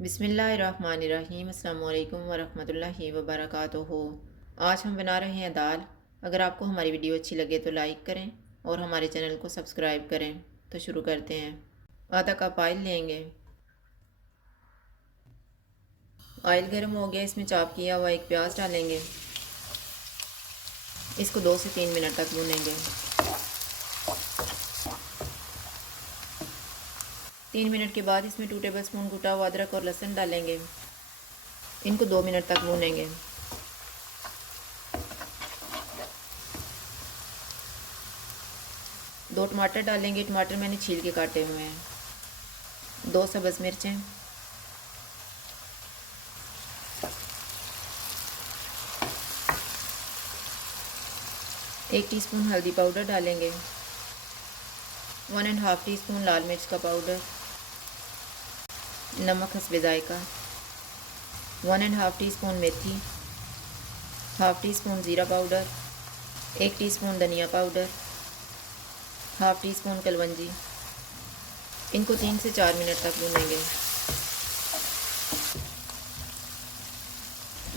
बिस्मिल्लाहिर्रहमानिर्रहीम। अस्सलाम वालेकुम वरहमतुल्लाहि वबरकातुहू। आज हम बना रहे हैं दाल। अगर आपको हमारी वीडियो अच्छी लगे तो लाइक करें और हमारे चैनल को सब्सक्राइब करें। तो शुरू करते हैं। आधा कप ऑयल लेंगे। ऑयल गर्म हो गया, इसमें चॉप किया हुआ एक प्याज डालेंगे। इसको 2 से 3 मिनट तक भूनेंगे। 3 मिनट के बाद इसमें 2 टेबलस्पून कुटा हुआ अदरक और लहसुन डालेंगे। इनको 2 मिनट तक भूनेंगे। दो टमाटर डालेंगे। टमाटर मैंने छील के काटे हुए हैं। 2 सब्ज़ मिर्चें, एक टीस्पून हल्दी पाउडर डालेंगे। 1.5 टीस्पून लाल मिर्च का पाउडर, नमक हस्बे जायका, 1.5 टीस्पून मेथी, हाफ टी स्पून ज़ीरा पाउडर, 1 टीस्पून धनिया powder, half tea spoon kalonji. इनको 3 से 4 मिनट तक भूनेंगे।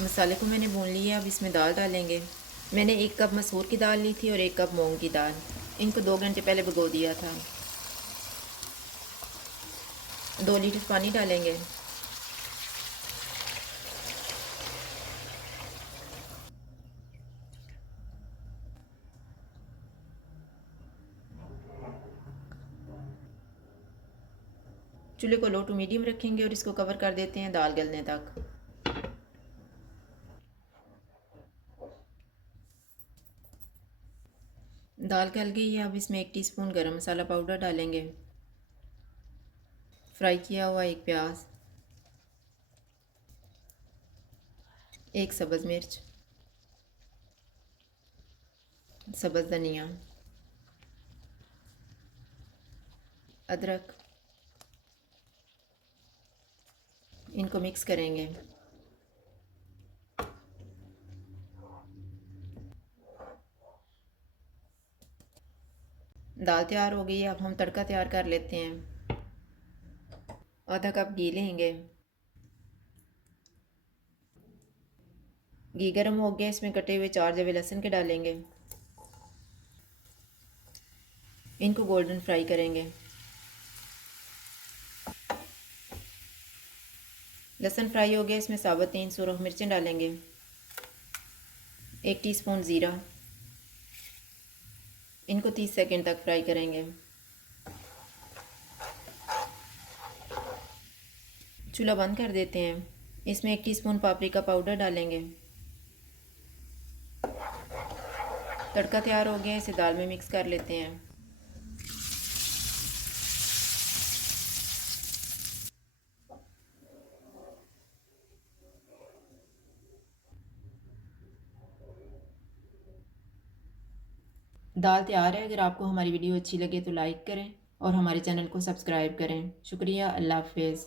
मसाले को मैंने भून लिया। अब इसमें दाल डालेंगे। मैंने 1 कप मसूर की दाल ली थी और 1 कप मूंग की दाल। इनको 2 घंटे पहले भिगो दिया था। 2 लीटर पानी डालेंगे। चूल्हे को लो टू मीडियम रखेंगे और इसको कवर कर देते हैं दाल गलने तक। दाल गल गई है। अब इसमें 1 टीस्पून गरम मसाला पाउडर डालेंगे। फ्राई किया हुआ एक प्याज, 1 सब्ज़ मिर्च, सब्ज़ धनिया, अदरक। इनको मिक्स करेंगे। दाल तैयार हो गई है। अब हम तड़का तैयार कर लेते हैं। आधा कप घी लेंगे। घी गर्म हो गया, इसमें कटे हुए 4 जवे लहसुन के डालेंगे। इनको गोल्डन फ्राई करेंगे। लहसुन फ्राई हो गया, इसमें साबुत 3 सुरख मिर्चें डालेंगे। 1 टीस्पून ज़ीरा। इनको 30 सेकंड तक फ्राई करेंगे। चूल्हा बंद कर देते हैं। इसमें 1 टीस्पून पापरिका पाउडर डालेंगे। तड़का तैयार हो गया, इसे दाल में मिक्स कर लेते हैं। दाल तैयार है। अगर आपको हमारी वीडियो अच्छी लगे तो लाइक करें और हमारे चैनल को सब्सक्राइब करें। शुक्रिया। अल्लाह हाफिज़।